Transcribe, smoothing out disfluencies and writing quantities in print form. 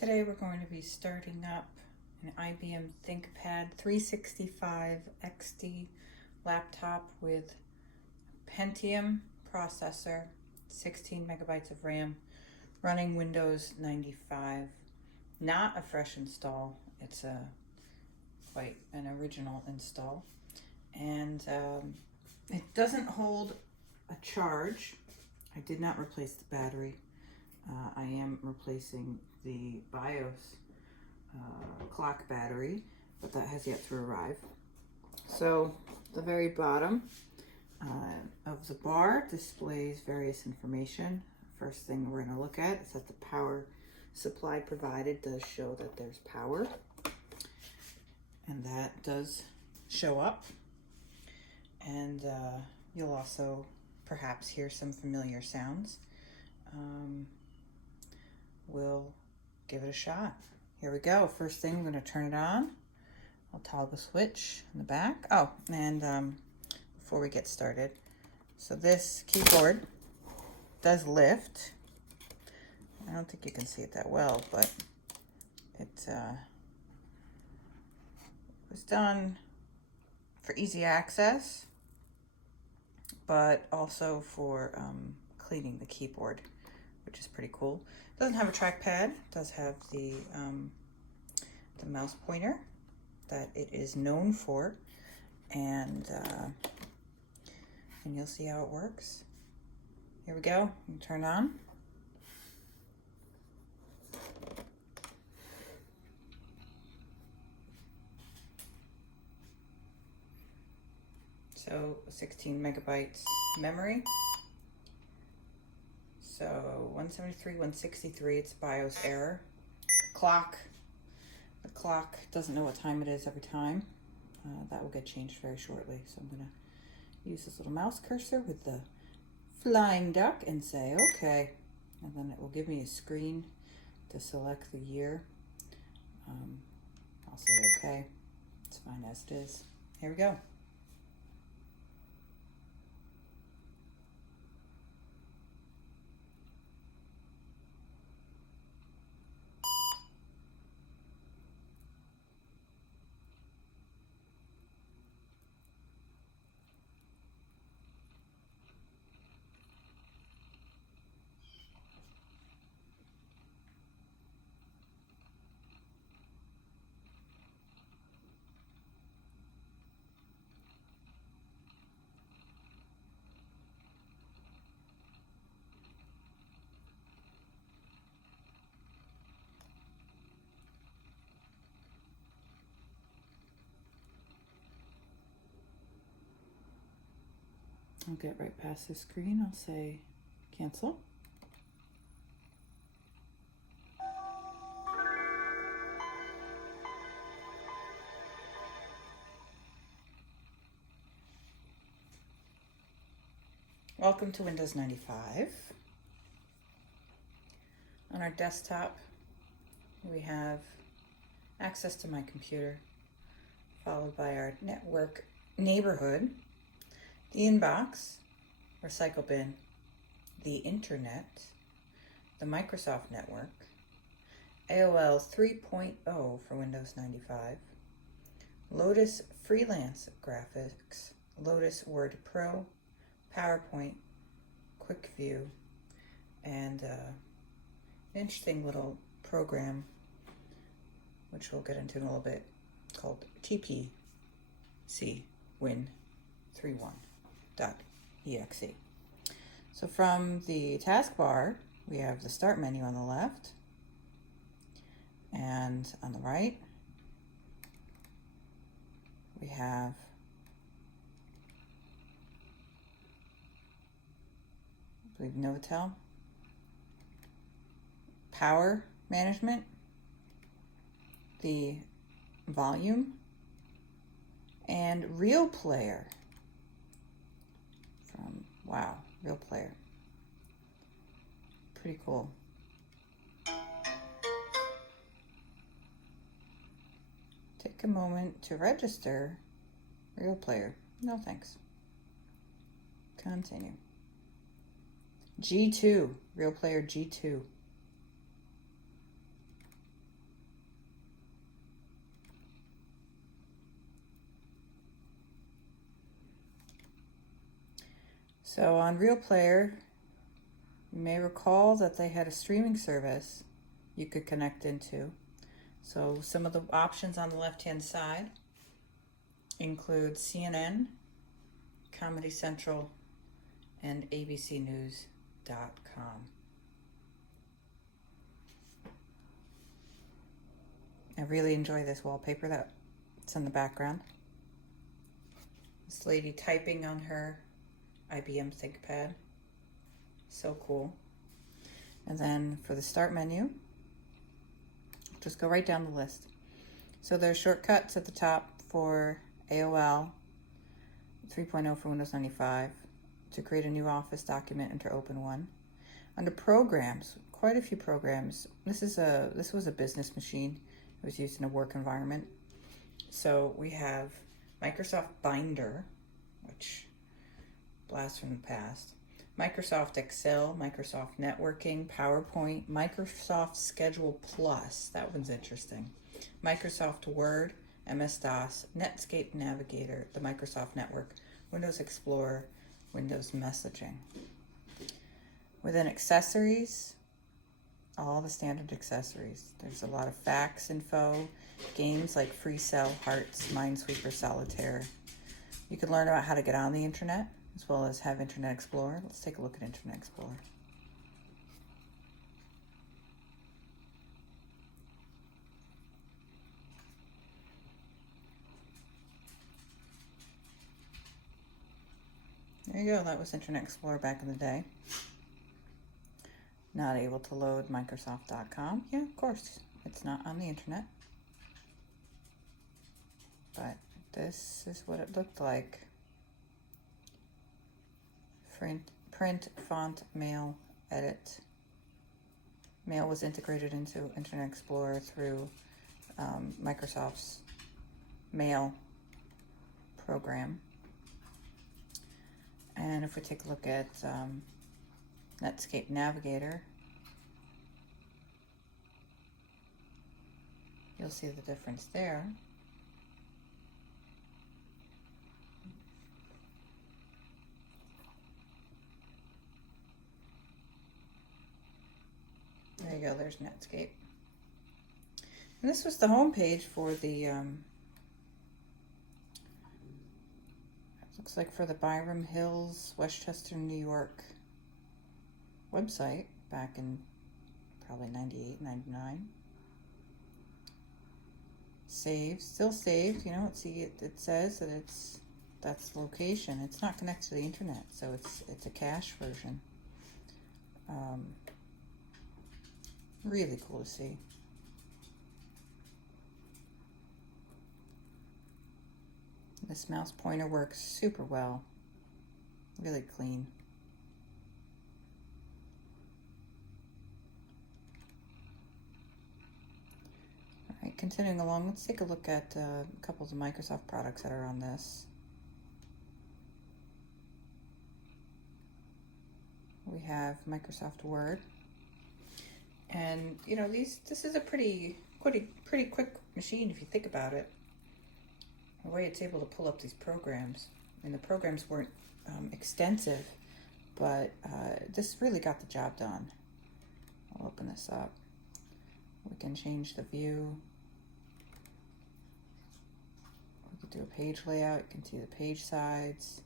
Today we're going to be starting up an IBM Thinkpad 365 XD laptop with Pentium processor, 16 megabytes of RAM, running Windows 95. Not a fresh install, it's quite an original install. And it doesn't hold a charge. I did not replace the battery. I am replacing the BIOS clock battery, but that has yet to arrive. So the very bottom of the bar displays various information. First thing we're going to look at is that the power supply provided does show that there's power, and that does show up. And you'll also perhaps hear some familiar sounds. We'll give it a shot. Here we go. First thing, I'm going to turn it on. I'll toggle the switch in the back. Oh, and before we get started, so this keyboard does lift. I don't think you can see it that well, but it was done for easy access, but also for cleaning the keyboard, which is pretty cool. It doesn't have a trackpad. It does have the mouse pointer that it is known for, and you'll see how it works. Here we go. Turn on. So 16 megabytes memory. So 173, 163, it's BIOS error. The clock doesn't know what time it is every time. That will get changed very shortly. So I'm gonna use this little mouse cursor with the flying duck and say, okay. And then it will give me a screen to select the year. I'll say, okay, it's fine as it is. Here we go. I'll get right past the screen. I'll say cancel. Welcome to Windows 95. On our desktop, we have access to my computer, followed by our network neighborhood, the inbox, recycle bin, the internet, the Microsoft network, AOL 3.0 for Windows 95, Lotus Freelance Graphics, Lotus Word Pro, PowerPoint, Quick View, and an interesting little program, which we'll get into in a little bit, called TPC Win31.exe. So from the taskbar, we have the Start menu on the left, and on the right, we have I believe Novotel, power management, the volume, and Real Player from, wow, Real Player. Pretty cool. Take a moment to register Real Player. No thanks. Continue. G2, Real Player G2. So on Real Player, you may recall that they had a streaming service you could connect into. So some of the options on the left-hand side include CNN, Comedy Central, and abcnews.com. I really enjoy this wallpaper that's in the background. This lady typing on her IBM Thinkpad. So cool. And then for the start menu, just go right down the list. So there's shortcuts at the top for AOL 3.0 for Windows 95. To create a new Office document, enter open one. Under programs, quite a few programs. This was a business machine. It was used in a work environment. So we have Microsoft Binder, which blast from the past. Microsoft Excel, Microsoft Networking, PowerPoint, Microsoft Schedule Plus. That one's interesting. Microsoft Word, MS-DOS, Netscape Navigator, the Microsoft Network, Windows Explorer, Windows Messaging. Within accessories, all the standard accessories. There's a lot of fax info, games like Free Cell, Hearts, Minesweeper, Solitaire. You can learn about how to get on the internet, as well as have Internet Explorer. Let's take a look at Internet Explorer. There you go, that was Internet Explorer back in the day. Not able to load Microsoft.com. Yeah, of course, it's not on the internet. But this is what it looked like. Print, font, mail, edit. Mail was integrated into Internet Explorer through Microsoft's Mail program. And if we take a look at Netscape Navigator, you'll see the difference there. There you go, there's Netscape. And this was the home page for the, looks like for the Byram Hills, Westchester, New York website back in probably 98, 99. Saved, still saved, you know, it says that that's the location. It's not connected to the internet, so it's a cache version. Really cool to see. This mouse pointer works super well. Really clean. All right, continuing along, let's take a look at a couple of the Microsoft products that are on this. We have Microsoft Word. And you know, this is a pretty quick machine if you think about it. The way it's able to pull up these programs, and the programs weren't extensive, but this really got the job done. I'll open this up. We can change the view. We can do a page layout. You can see the page sides.